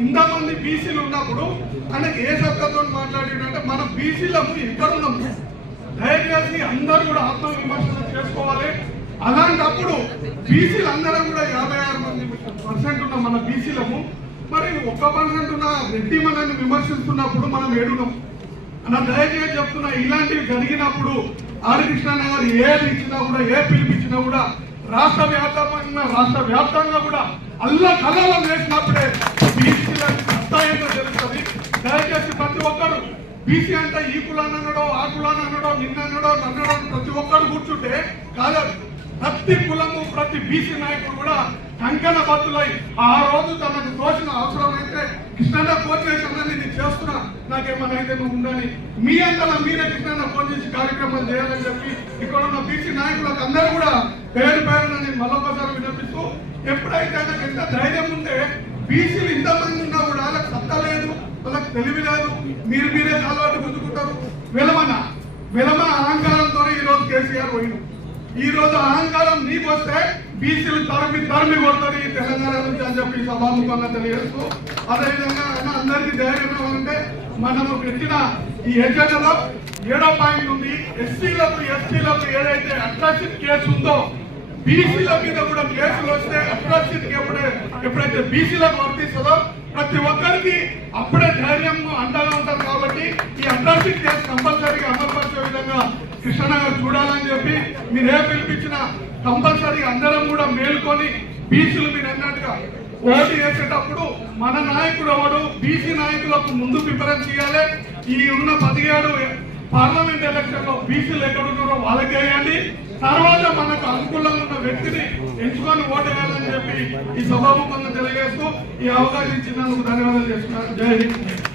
ఇంతమంది బీసీలు ఉన్నప్పుడు ఆయనకి ఏ శబ్దంతో మాట్లాడిందంటే మన బీసీలము ఇద్దరున్నాము దయచేసి అందరూ కూడా ఆత్మవిమర్శన చేసుకోవాలి. అలాంటప్పుడు బీసీలు అందరం కూడా యాభై ఆరు మంది పర్సెంట్ ఉన్న మన బీసీలము మరి ఒక్క పర్సెంట్ ఉన్న రెడ్డి మనల్ని విమర్శిస్తున్నప్పుడు మనం ఏడున్నాం. అన్న దయచేసి చెప్తున్నా ఇలాంటివి జరిగినప్పుడు ఆర్ గారు ఏది ఇచ్చినా కూడా ఏ పిలిపించినా కూడా రాష్ట్ర వ్యాప్తంగా రాష్ట్ర వ్యాప్తంగా కూడా అల్ల కళలం వేసినప్పుడే బీసీ అంటే ఈ కులాన్ని అనడో ఆ కులాన్ని అనడో నిన్ననడో నన్నడో ప్రతి ఒక్కరు కూర్చుంటే కాదు ప్రతి కులము ప్రతి బీసీ నాయకుడు కూడా కంకణ బద్దులై ఆ రోజు తనకు తోచిన అవసరం అయితే కృష్ణన్న ఫోన్ చేసిన నేను చేస్తున్నా. నాకేమన్నా అయితే ఉండని మీ అంతా మీరే కృష్ణన్న ఫోన్ చేసి కార్యక్రమం చేయాలని చెప్పి ఇక్కడ ఉన్న బీసీ నాయకులకు అందరూ కూడా పేరు పేరున నేను మళ్ళొకసారి వినిపిస్తూ ఎప్పుడైతే నాకు ఎంత ధైర్యం ఉంటే బీసీలు ఇంతమంది ఉన్నా కూడా వాళ్ళకి సత్తా లేదు వాళ్ళకి తెలివి లేదు మీరు మీరే అలవాటు గుంజుకుంటారు విలమన విలమ అహంకారంతో ఈ రోజు కేసీఆర్ పోయిన ఈ రోజు అహంకారం నీకు వస్తే బీసీలు తరిమి తరిమి కొడతారు ఈ తెలంగాణ నుంచి అని చెప్పి సభాముఖంగా తెలియజేస్తూ అదేవిధంగా అందరికీ ధైర్యం ఇవ్వాలంటే మనము పెట్టిన ఈ ఎజెండాలో ఏడో పాయింట్ ఉంది. ఎస్సీలకు ఎస్టీలకు ఏదైతే అట్రాసిటీ కేసు ఉందో బీసీల మీద కూడా కేసులు వస్తే అట్రాసిటీ ఎప్పుడే ఎప్పుడైతే బీసీలకు వర్తిస్తుందో ప్రతి ఒక్కరికి అప్పుడే ధైర్యం అండగా ఉంటారు కాబట్టి ఈ అట్రాసిటీ కేసు కంపల్సరీగా అమలుపరిచే విధంగా కృష్ణ గారు చూడాలని చెప్పి మీరే పిలిపించిన కంపల్సరీ అందరం కూడా మేల్కొని బీసీలు మీరు అన్నట్టుగా ఓటు వేసేటప్పుడు మన నాయకుడు ఎవడు? బీసీ నాయకులకు ముందు ప్రిఫరెన్స్ ఇవ్వాలి. ఈ ఉన్న పదిహేడు పార్లమెంట్ ఎలక్షన్లో బీసీలు ఎక్కడ ఉన్నారో వాళ్ళకి వేయండి తర్వాత మనకు అనుకూలంగా ఉన్న వ్యక్తిని ఎంచుకొని ఓటు వేయాలి. చెప్పి ఈ సభాముఖంగా తెలియజేస్తూ ఈ అవకాశం ఇచ్చినందుకు ధన్యవాదాలు చేస్తున్నారు జై హింద్.